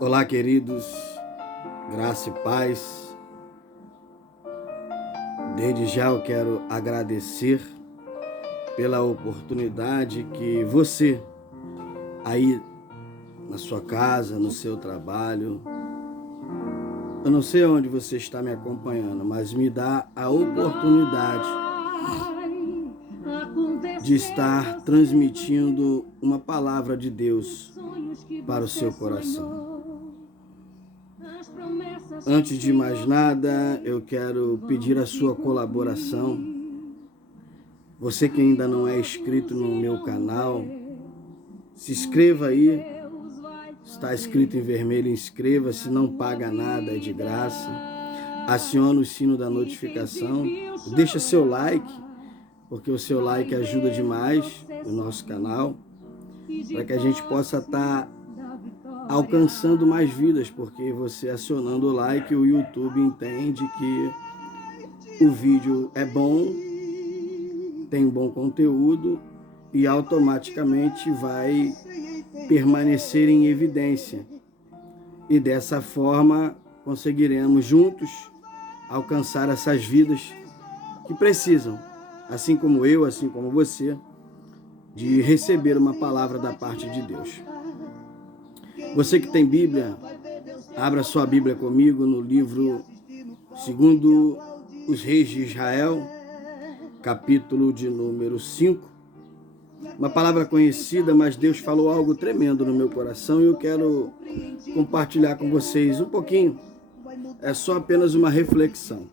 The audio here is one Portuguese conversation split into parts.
Olá, queridos, graça e paz. Desde já eu quero agradecer pela oportunidade que você, aí na sua casa, no seu trabalho, eu não sei onde você está me acompanhando, mas me dá a oportunidade de estar transmitindo uma palavra de Deus para o seu coração. Antes de mais nada, eu quero pedir a sua colaboração. Você que ainda não é inscrito no meu canal, se inscreva aí. Está escrito em vermelho, inscreva-se, não paga nada, é de graça. Aciona o sino da notificação. Deixa seu like, porque o seu like ajuda demais o nosso canal, para que a gente possa estar alcançando mais vidas, porque você acionando o like, o YouTube entende que o vídeo é bom, tem bom conteúdo e automaticamente vai permanecer em evidência. E dessa forma conseguiremos juntos alcançar essas vidas que precisam, assim como eu, assim como você, de receber uma palavra da parte de Deus. Você que tem Bíblia, abra sua Bíblia comigo no livro Segundo os Reis de Israel, capítulo de número 5. Uma palavra conhecida, mas Deus falou algo tremendo no meu coração e eu quero compartilhar com vocês um pouquinho. É só apenas uma reflexão.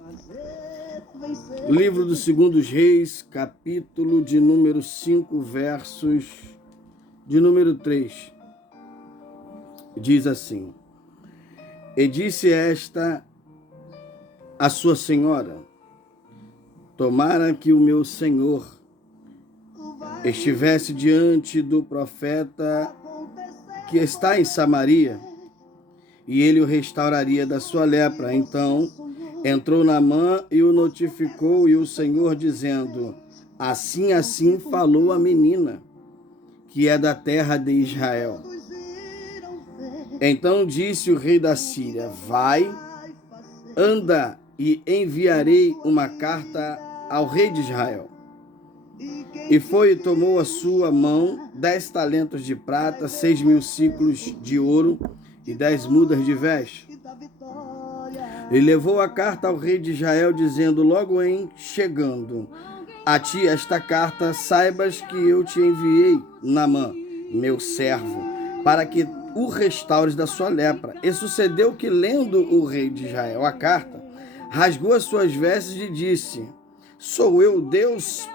O livro do Segundo os Reis, capítulo de número 5, versos de número 3. Diz assim: E disse esta a sua senhora: Tomara que o meu senhor estivesse diante do profeta que está em Samaria, e ele o restauraria da sua lepra. Então entrou Naamã e o notificou, e o Senhor dizendo: Assim falou a menina, que é da terra de Israel. Então disse o rei da Síria: Vai, anda, e enviarei uma carta ao rei de Israel. E foi e tomou a sua mão 10 talentos de prata, 6.000 ciclos de ouro e 10 mudas de veste. Ele levou a carta ao rei de Israel, dizendo: Logo em chegando a ti esta carta, saibas que eu te enviei, Naamã, meu servo, para que o restaures da sua lepra. E sucedeu que, lendo o rei de Israel a carta, rasgou as suas vestes e disse: Sou eu Deus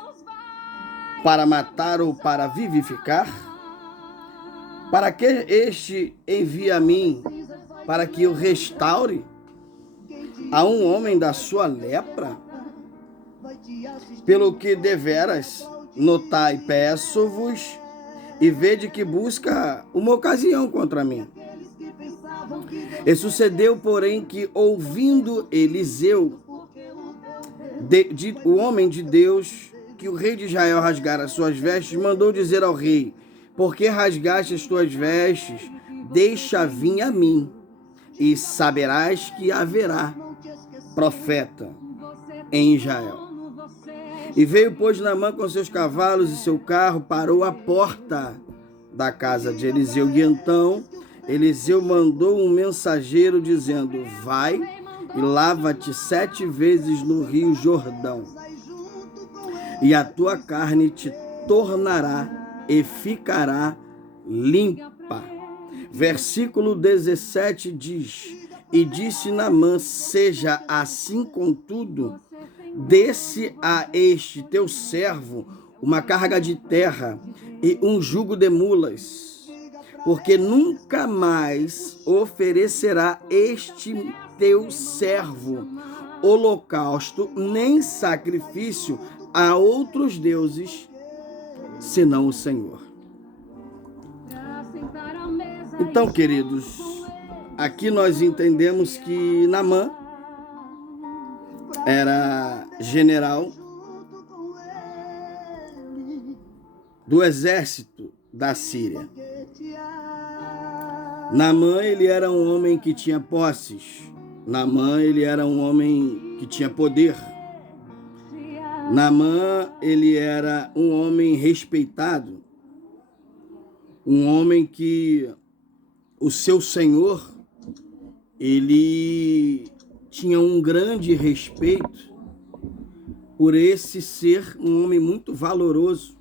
para matar ou para vivificar? Para que este envia a mim, para que eu restaure a um homem da sua lepra? Pelo que deveras notai, peço-vos, e vede que busca uma ocasião contra mim. E sucedeu, porém, que ouvindo Eliseu, o homem de Deus, que o rei de Israel rasgara as suas vestes, mandou dizer ao rei: Por que rasgaste as tuas vestes? Deixa vir a mim, e saberás que haverá profeta em Israel. E veio, pois, Naamã com seus cavalos e seu carro, parou à porta da casa de Eliseu. E então Eliseu mandou um mensageiro dizendo: Vai e lava-te 7 vezes no rio Jordão, e a tua carne te tornará e ficará limpa. Versículo 17 diz: E disse Naamã: Seja assim, contudo, desce a este teu servo uma carga de terra e um jugo de mulas, porque nunca mais oferecerá este teu servo holocausto nem sacrifício a outros deuses, senão o Senhor. Então, queridos, aqui nós entendemos que Naamã era general do exército da Síria. Naamã, ele era um homem que tinha posses. Naamã, ele era um homem que tinha poder. Naamã, ele era um homem respeitado. Um homem que o seu senhor, ele tinha um grande respeito por esse ser um homem muito valoroso.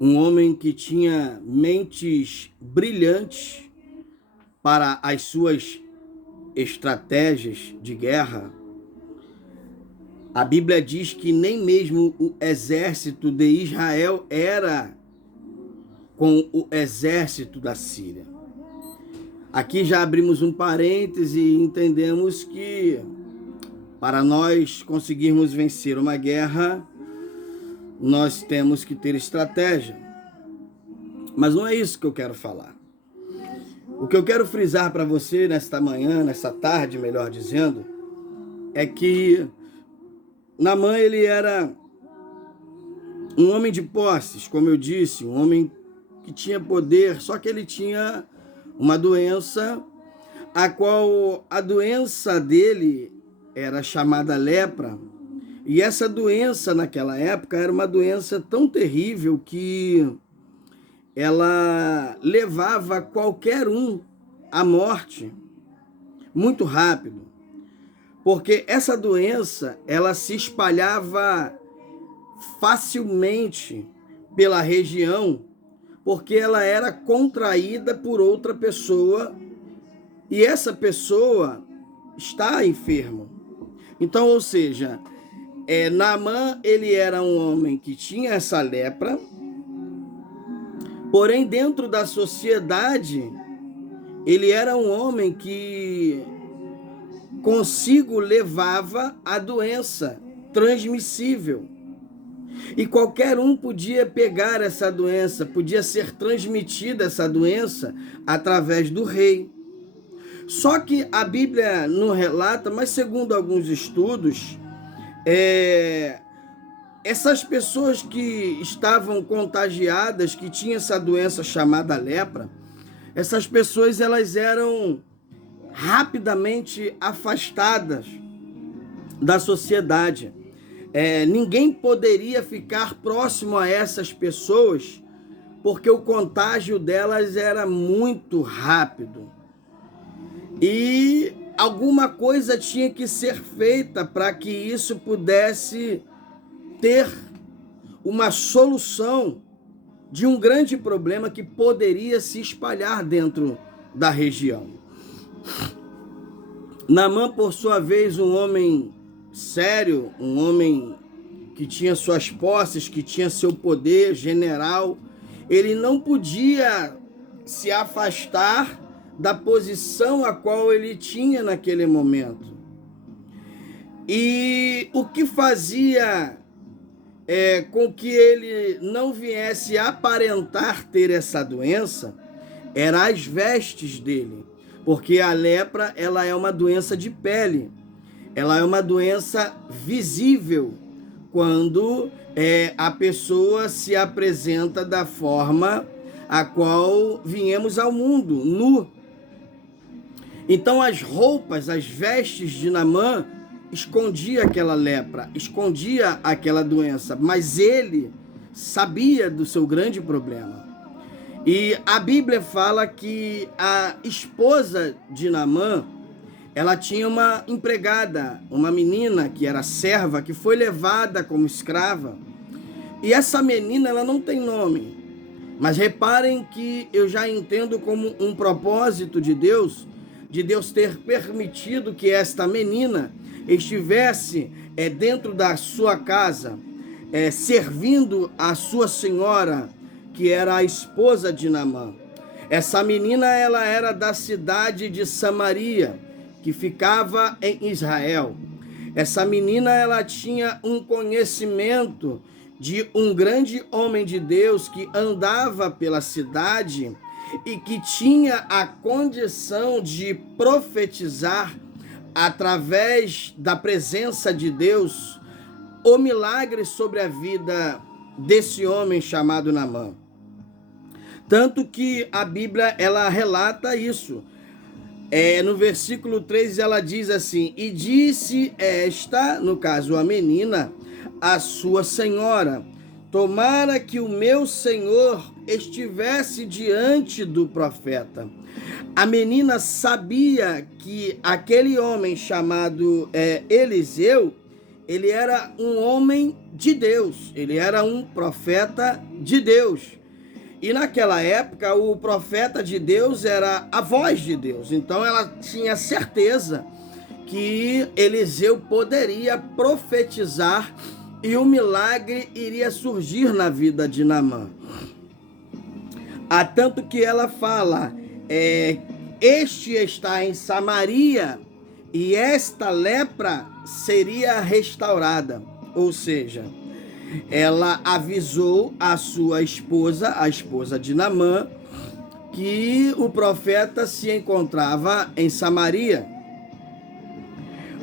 Um homem que tinha mentes brilhantes para as suas estratégias de guerra. A Bíblia diz que nem mesmo o exército de Israel era com o exército da Síria. Aqui já abrimos um parêntese e entendemos que para nós conseguirmos vencer uma guerra, nós temos que ter estratégia. Mas não é isso que eu quero falar. O que eu quero frisar para você nesta manhã, nesta tarde, melhor dizendo, é que Naamã, ele era um homem de posses, como eu disse, um homem que tinha poder, só que ele tinha uma doença, a qual a doença dele era chamada lepra. E essa doença naquela época era uma doença tão terrível que ela levava qualquer um à morte muito rápido. Porque essa doença, ela se espalhava facilmente pela região, porque ela era contraída por outra pessoa e essa pessoa está enferma. Então, ou seja, Naamã, ele era um homem que tinha essa lepra, porém dentro da sociedade, ele era um homem que consigo levava a doença transmissível. E qualquer um podia pegar essa doença, podia ser transmitida essa doença através do rei. Só que a Bíblia não relata, mas segundo alguns estudos, essas pessoas que estavam contagiadas, que tinham essa doença chamada lepra, essas pessoas elas eram rapidamente afastadas da sociedade. Ninguém poderia ficar próximo a essas pessoas, porque o contágio delas era muito rápido. E alguma coisa tinha que ser feita para que isso pudesse ter uma solução de um grande problema que poderia se espalhar dentro da região. Naamã, por sua vez, um homem sério, um homem que tinha suas posses, que tinha seu poder general, ele não podia se afastar da posição a qual ele tinha naquele momento. E o que fazia com que ele não viesse aparentar ter essa doença eram as vestes dele, porque a lepra ela é uma doença de pele, ela é uma doença visível quando a pessoa se apresenta da forma a qual viemos ao mundo, nu. Então as roupas, as vestes de Naamã escondia aquela lepra, escondia aquela doença, mas ele sabia do seu grande problema. E a Bíblia fala que a esposa de Naamã, ela tinha uma empregada, uma menina que era serva, que foi levada como escrava. E essa menina, ela não tem nome. Mas reparem que eu já entendo como um propósito de Deus ter permitido que esta menina estivesse dentro da sua casa, servindo a sua senhora, que era a esposa de Naamã. Essa menina, ela era da cidade de Samaria, que ficava em Israel. Essa menina, ela tinha um conhecimento de um grande homem de Deus que andava pela cidade e que tinha a condição de profetizar através da presença de Deus o milagre sobre a vida desse homem chamado Naamã. Tanto que a Bíblia, ela relata isso. No versículo 3 ela diz assim: e disse esta, no caso a menina, a sua senhora: tomara que o meu senhor estivesse diante do profeta. A menina sabia que aquele homem chamado Eliseu, ele era um homem de Deus, ele era um profeta de Deus. E naquela época o profeta de Deus era a voz de Deus. Então ela tinha certeza que Eliseu poderia profetizar e o milagre iria surgir na vida de Naamã. Há tanto que ela fala, este está em Samaria e esta lepra seria restaurada. Ou seja, ela avisou a sua esposa, a esposa de Naamã, que o profeta se encontrava em Samaria.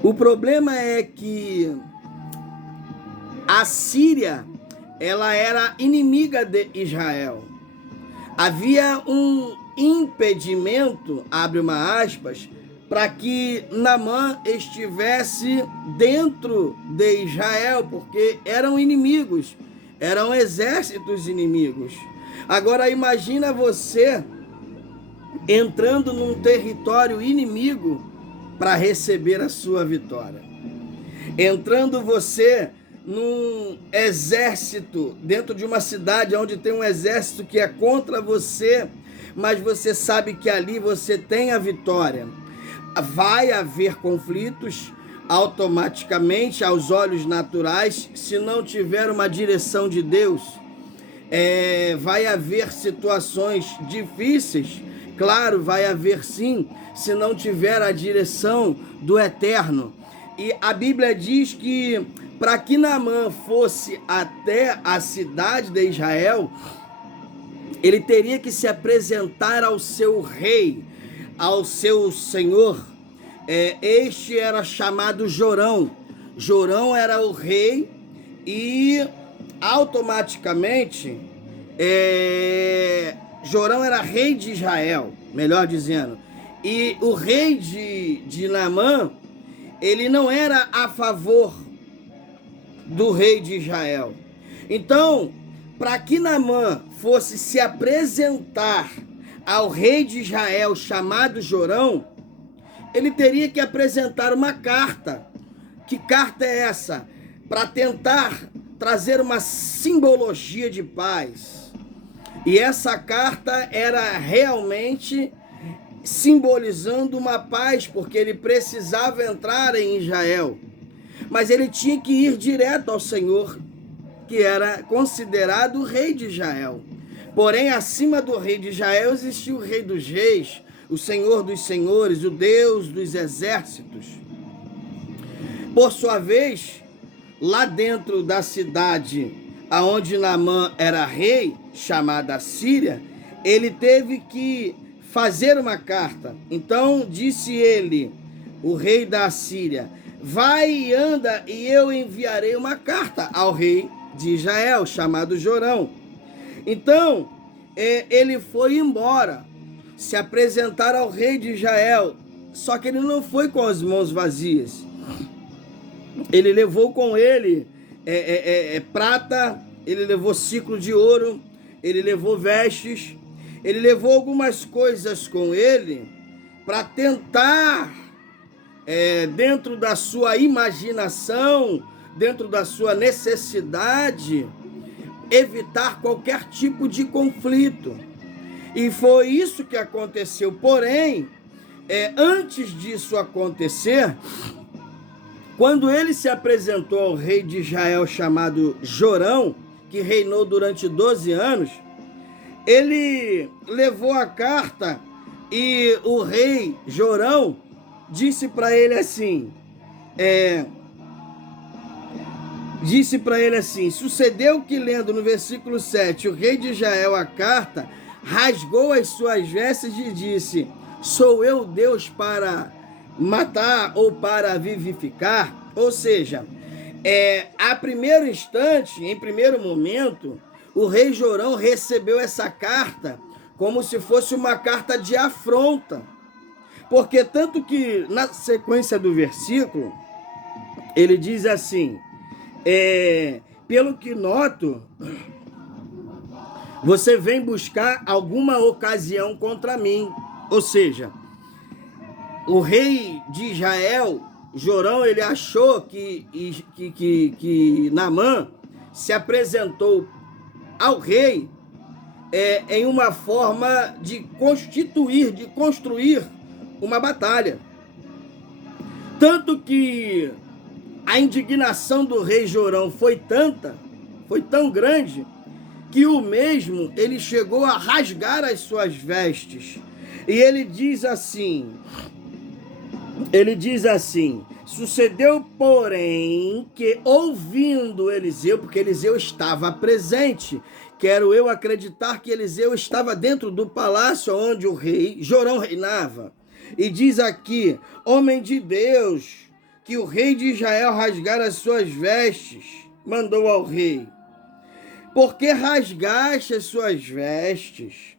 O problema é que a Síria, ela era inimiga de Israel. Havia um impedimento, abre uma aspas, para que Naamã estivesse dentro de Israel, porque eram inimigos, eram exércitos inimigos. Agora imagina você entrando num território inimigo para receber a sua vitória. Entrando você num exército, dentro de uma cidade onde tem um exército que é contra você, mas você sabe que ali você tem a vitória. Vai haver conflitos automaticamente aos olhos naturais, se não tiver uma direção de Deus. Vai haver situações difíceis, claro, vai haver sim, se não tiver a direção do Eterno. E a Bíblia diz que para que Naamã fosse até a cidade de Israel, ele teria que se apresentar ao seu rei, ao seu senhor. Este era chamado Jorão. Jorão era o rei e automaticamente Jorão era rei de Israel, melhor dizendo. E o rei de Naamã, ele não era a favor do rei de Israel. Então, para que Naamã fosse se apresentar ao rei de Israel chamado Jorão, ele teria que apresentar uma carta. Que carta é essa? Para tentar trazer uma simbologia de paz. E essa carta era realmente simbolizando uma paz, porque ele precisava entrar em Israel. Mas ele tinha que ir direto ao Senhor, que era considerado o rei de Israel. Porém, acima do rei de Israel existia o rei dos reis, o Senhor dos senhores, o Deus dos exércitos. Por sua vez, lá dentro da cidade aonde Naamã era rei, chamada Síria, ele teve que fazer uma carta. Então disse ele, o rei da Síria: vai e anda e eu enviarei uma carta ao rei de Israel, chamado Jorão. Então ele foi embora, se apresentar ao rei de Israel, só que ele não foi com as mãos vazias. Ele levou com ele prata, ele levou ciclo de ouro, ele levou vestes, ele levou algumas coisas com ele para tentar, dentro da sua imaginação, dentro da sua necessidade, evitar qualquer tipo de conflito. E foi isso que aconteceu. Porém, antes disso acontecer, quando ele se apresentou ao rei de Israel chamado Jorão, que reinou durante 12 anos, ele levou a carta e o rei Jorão disse para ele assim, sucedeu que, lendo no versículo 7, o rei de Israel a carta, rasgou as suas vestes e disse: sou eu Deus para matar ou para vivificar? Ou seja, a primeiro instante, em primeiro momento, o rei Jorão recebeu essa carta como se fosse uma carta de afronta. Porque tanto que na sequência do versículo, ele diz assim, pelo que noto, você vem buscar alguma ocasião contra mim. Ou seja, o rei de Israel, Jorão, ele achou que Naamã se apresentou ao rei em uma forma de construir uma batalha. Tanto que a indignação do rei Jorão foi tão grande, que o mesmo, ele chegou a rasgar as suas vestes. E ele diz assim, sucedeu, porém, que ouvindo Eliseu, porque Eliseu estava presente, quero eu acreditar que Eliseu estava dentro do palácio onde o rei Jorão reinava. E diz aqui, homem de Deus, que o rei de Israel rasgara as suas vestes, mandou ao rei. Por que rasgaste as suas vestes?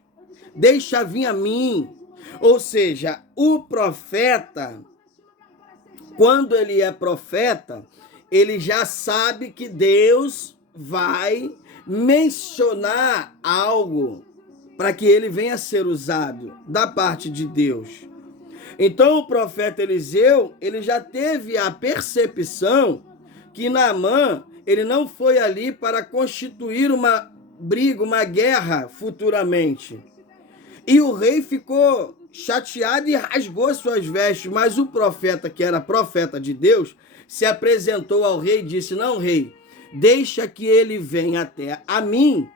Deixa vir a mim. Ou seja, o profeta, quando ele é profeta, ele já sabe que Deus vai mencionar algo para que ele venha a ser usado da parte de Deus. Então o profeta Eliseu, ele já teve a percepção que Naamã, ele não foi ali para constituir uma briga, uma guerra futuramente. E o rei ficou chateado e rasgou suas vestes, mas o profeta, que era profeta de Deus, se apresentou ao rei e disse, não, rei, deixa que ele venha até a mim,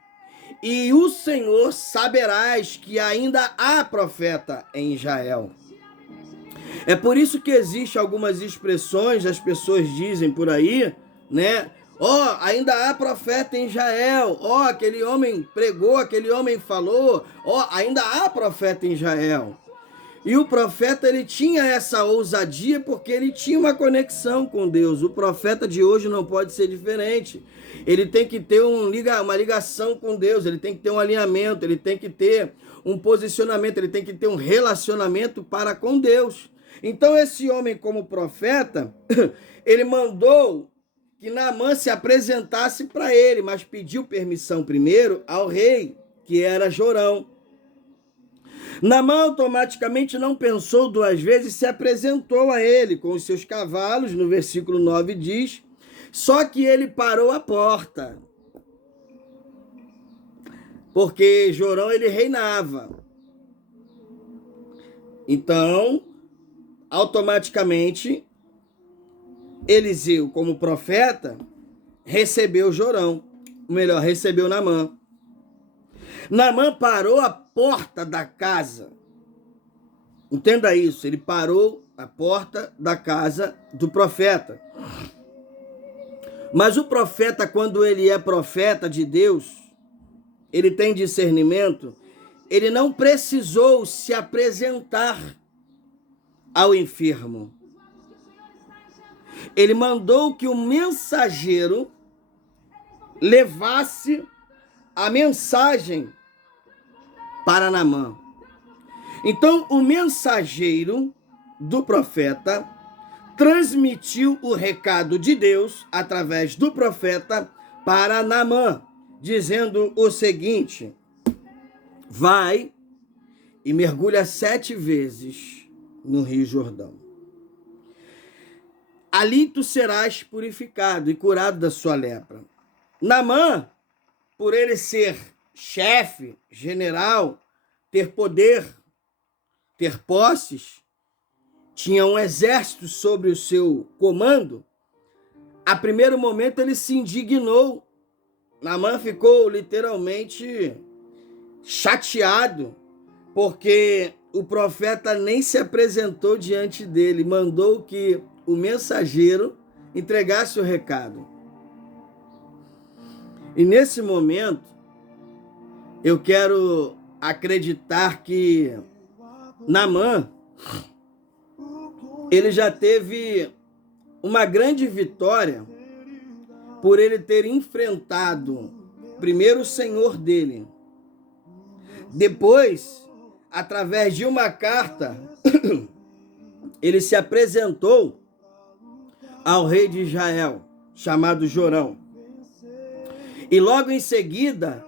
e o Senhor saberás que ainda há profeta em Israel. É por isso que existem algumas expressões, as pessoas dizem por aí, né? Ainda há profeta em Israel. Aquele homem pregou, aquele homem falou. Ainda há profeta em Israel. E o profeta, ele tinha essa ousadia porque ele tinha uma conexão com Deus. O profeta de hoje não pode ser diferente. Ele tem que ter uma ligação com Deus, ele tem que ter um alinhamento, ele tem que ter um posicionamento, ele tem que ter um relacionamento para com Deus. Então esse homem, como profeta, ele mandou que Naamã se apresentasse para ele, mas pediu permissão primeiro ao rei, que era Jorão. Naamã automaticamente não pensou duas vezes, se apresentou a ele com os seus cavalos, no versículo 9 diz, só que ele parou a porta, porque Jorão ele reinava. Então, automaticamente, Eliseu, como profeta, recebeu Jorão, ou melhor, recebeu Naamã. Naamã parou a porta da casa. Entenda isso, ele parou a porta da casa do profeta. Mas o profeta, quando ele é profeta de Deus, ele tem discernimento, ele não precisou se apresentar ao enfermo. Ele mandou que o mensageiro levasse a mensagem para Naamã. Então, o mensageiro do profeta transmitiu o recado de Deus através do profeta para Naamã, dizendo o seguinte: vai e mergulha 7 vezes no Rio Jordão. Ali tu serás purificado e curado da sua lepra. Naamã, por ele ser chefe, general, ter poder, ter posses, tinha um exército sobre o seu comando, a primeiro momento ele se indignou. Naamã ficou literalmente chateado, porque o profeta nem se apresentou diante dele, mandou que o mensageiro entregasse o recado. E nesse momento, eu quero acreditar que Naamã, ele já teve uma grande vitória por ele ter enfrentado primeiro o Senhor dele, Depois, através de uma carta, ele se apresentou ao rei de Israel, chamado Jorão. E logo em seguida,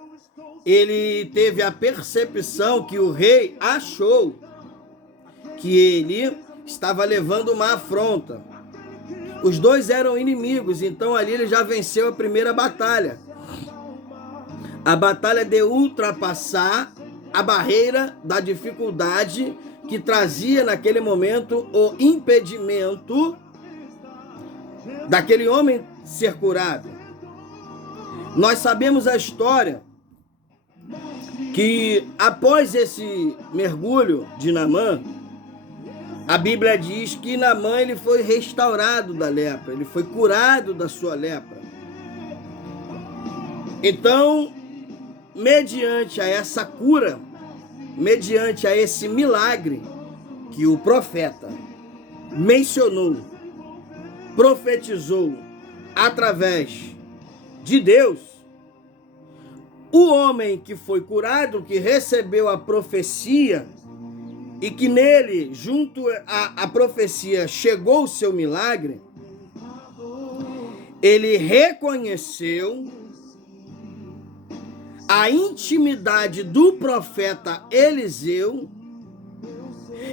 ele teve a percepção que o rei achou que ele estava levando uma afronta. Os dois eram inimigos, então ali ele já venceu a primeira batalha. A batalha de ultrapassar a barreira da dificuldade que trazia naquele momento o impedimento daquele homem ser curado. Nós sabemos a história que após esse mergulho de Naamã, a Bíblia diz que Naamã ele foi restaurado da lepra, ele foi curado da sua lepra. Então, mediante a essa cura, mediante a esse milagre que o profeta mencionou, profetizou através de Deus, o homem que foi curado, que recebeu a profecia e que nele, junto à profecia, chegou o seu milagre, ele reconheceu a intimidade do profeta Eliseu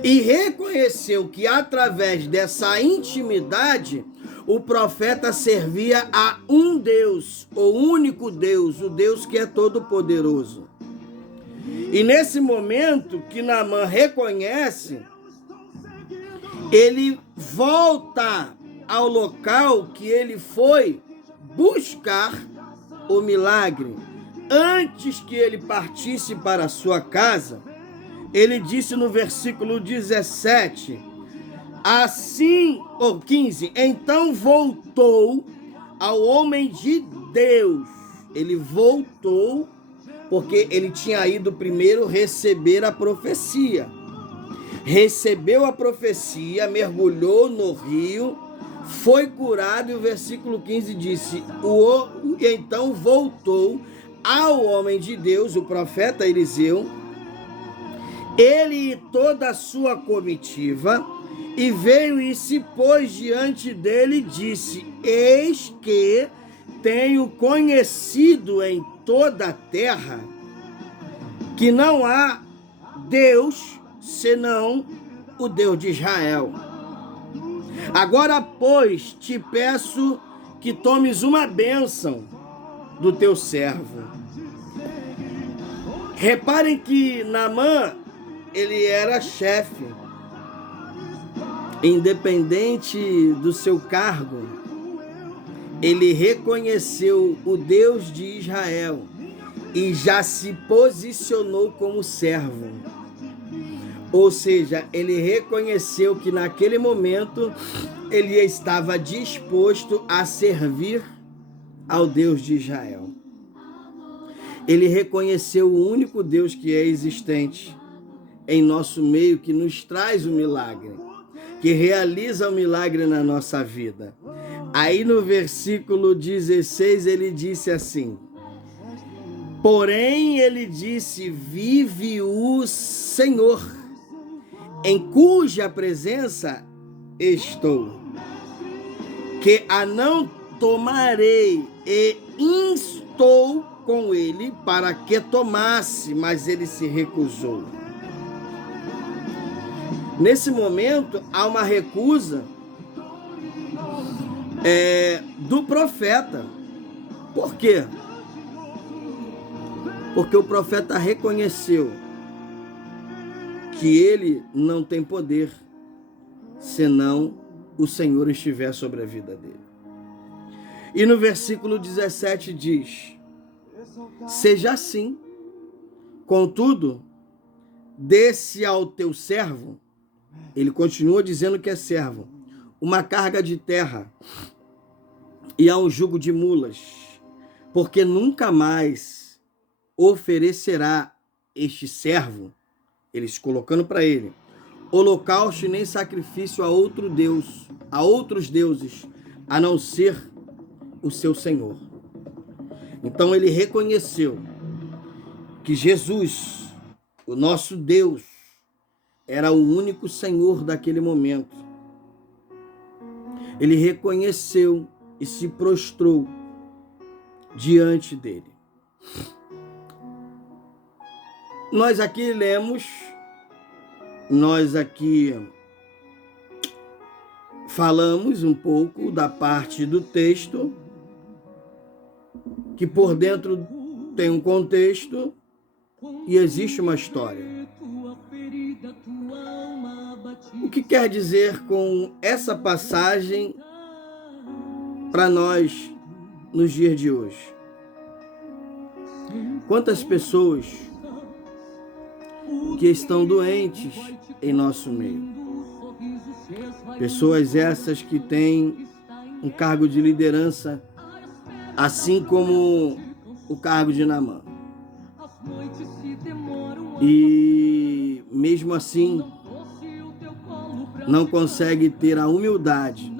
e reconheceu que através dessa intimidade o profeta servia a um Deus, o único Deus, o Deus que é todo-poderoso. E nesse momento que Naamã reconhece, ele volta ao local que ele foi buscar o milagre. Antes que ele partisse para a sua casa, ele disse no versículo 17, assim, ou 15, então voltou ao homem de Deus. Ele voltou porque ele tinha ido primeiro receber a profecia. Recebeu a profecia, mergulhou no rio, foi curado, e o versículo 15 disse, então voltou ao homem de Deus, o profeta Eliseu, ele e toda a sua comitiva, e veio e se pôs diante dele e disse, eis que tenho conhecido em toda a terra que não há Deus senão o Deus de Israel. Agora, pois, te peço que tomes uma bênção do teu servo. Reparem que Naamã, ele era chefe, independente do seu cargo, ele reconheceu o Deus de Israel e já se posicionou como servo. Ou seja, ele reconheceu que naquele momento ele estava disposto a servir ao Deus de Israel. Ele reconheceu o único Deus que é existente em nosso meio, que nos traz o milagre, que realiza o milagre na nossa vida. Aí no versículo 16 ele disse assim, porém ele disse, vive o Senhor, em cuja presença estou, que a não tomarei, e instou com ele para que tomasse, mas ele se recusou. Nesse momento há uma recusa do profeta. Por quê? Porque o profeta reconheceu que ele não tem poder senão o Senhor estiver sobre a vida dele. E no versículo 17 diz, seja assim, contudo, desse ao teu servo, ele continua dizendo que é servo, uma carga de terra e a um jugo de mulas, porque nunca mais oferecerá este servo, eles colocando para ele, holocausto nem sacrifício a outro Deus, a outros deuses, a não ser o seu Senhor. Então ele reconheceu que Jesus O nosso Deus era o único Senhor daquele momento. Ele reconheceu e se prostrou diante dele. Nós aqui lemos, nós aqui falamos um pouco da parte do texto, que por dentro tem um contexto e existe uma história. O que quer dizer com essa passagem para nós nos dias de hoje? Quantas pessoas que estão doentes em nosso meio? Pessoas essas que têm um cargo de liderança, assim como o cargo de Naamã. E mesmo assim, não consegue ter a humildade,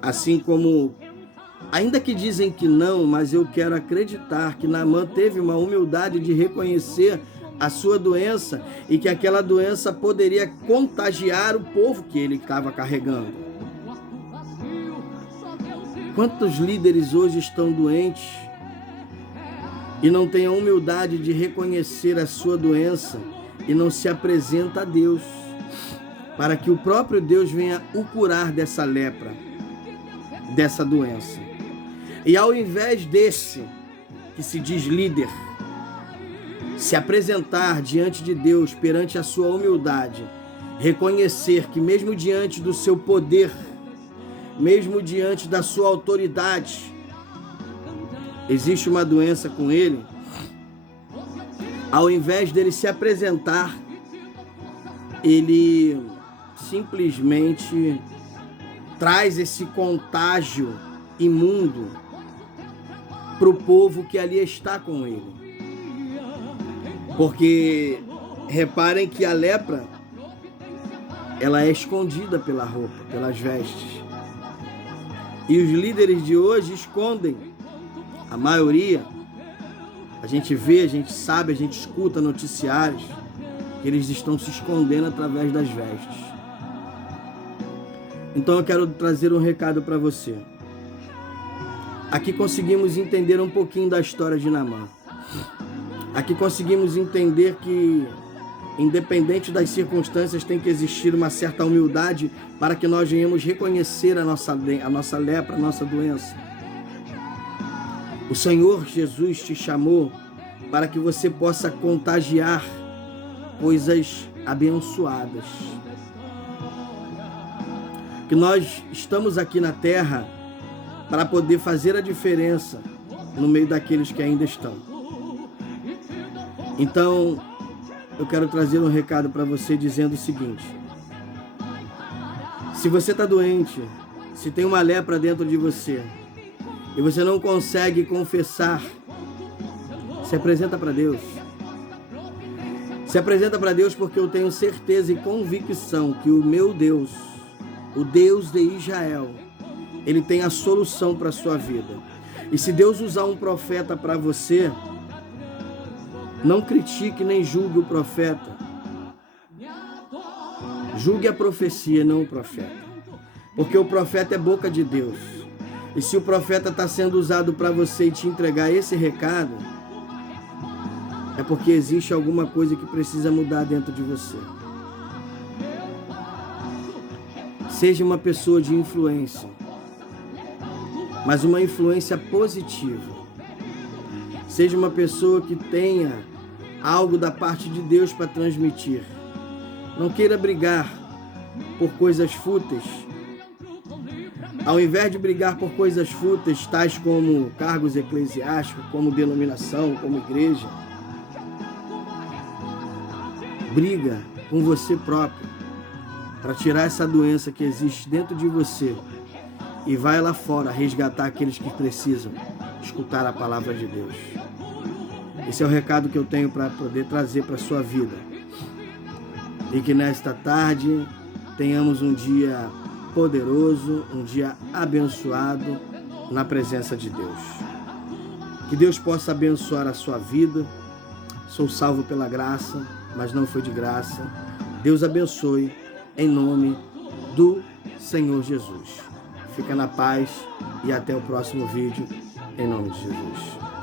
assim como, ainda que dizem que não, mas eu quero acreditar que Naamã teve uma humildade de reconhecer a sua doença e que aquela doença poderia contagiar o povo que ele estava carregando. Quantos líderes hoje estão doentes e não têm a humildade de reconhecer a sua doença e não se apresenta a Deus, para que o próprio Deus venha o curar dessa lepra, dessa doença. E ao invés desse, que se diz líder, se apresentar diante de Deus, perante a sua humildade, reconhecer que mesmo diante do seu poder, mesmo diante da sua autoridade, existe uma doença com ele, ao invés dele se apresentar, ele simplesmente traz esse contágio imundo para o povo que ali está com ele. Porque reparem que a lepra, ela é escondida pela roupa, pelas vestes. E os líderes de hoje escondem. A maioria, a gente vê, a gente sabe, a gente escuta noticiários que eles estão se escondendo através das vestes. Então eu quero trazer um recado para você. Aqui conseguimos entender um pouquinho da história de Naamã. Aqui conseguimos entender que, independente das circunstâncias, tem que existir uma certa humildade para que nós venhamos reconhecer a nossa lepra, a nossa doença. O Senhor Jesus te chamou para que você possa contagiar coisas abençoadas. Que nós estamos aqui na terra para poder fazer a diferença no meio daqueles que ainda estão. Então, eu quero trazer um recado para você dizendo o seguinte: se você está doente, se tem uma lepra dentro de você e você não consegue confessar, se apresenta para Deus. Se apresenta para Deus, porque eu tenho certeza e convicção que o meu Deus, o Deus de Israel, Ele tem a solução para a sua vida. E se Deus usar um profeta para você, não critique nem julgue o profeta. Julgue a profecia, não o profeta. Porque o profeta é boca de Deus. E se o profeta está sendo usado para você e te entregar esse recado, é porque existe alguma coisa que precisa mudar dentro de você. Seja uma pessoa de influência, mas uma influência positiva. Seja uma pessoa que tenha algo da parte de Deus para transmitir. Não queira brigar por coisas fúteis. Ao invés de brigar por coisas fúteis, tais como cargos eclesiásticos, como denominação, como igreja, briga com você próprio para tirar essa doença que existe dentro de você e vai lá fora resgatar aqueles que precisam escutar a palavra de Deus. Esse é o recado que eu tenho para poder trazer para a sua vida. E que nesta tarde tenhamos um dia poderoso, um dia abençoado na presença de Deus. Que Deus possa abençoar a sua vida, Sou salvo pela graça, mas não foi de graça. Deus abençoe, em nome do Senhor Jesus. Fica na paz e até o próximo vídeo, em nome de Jesus.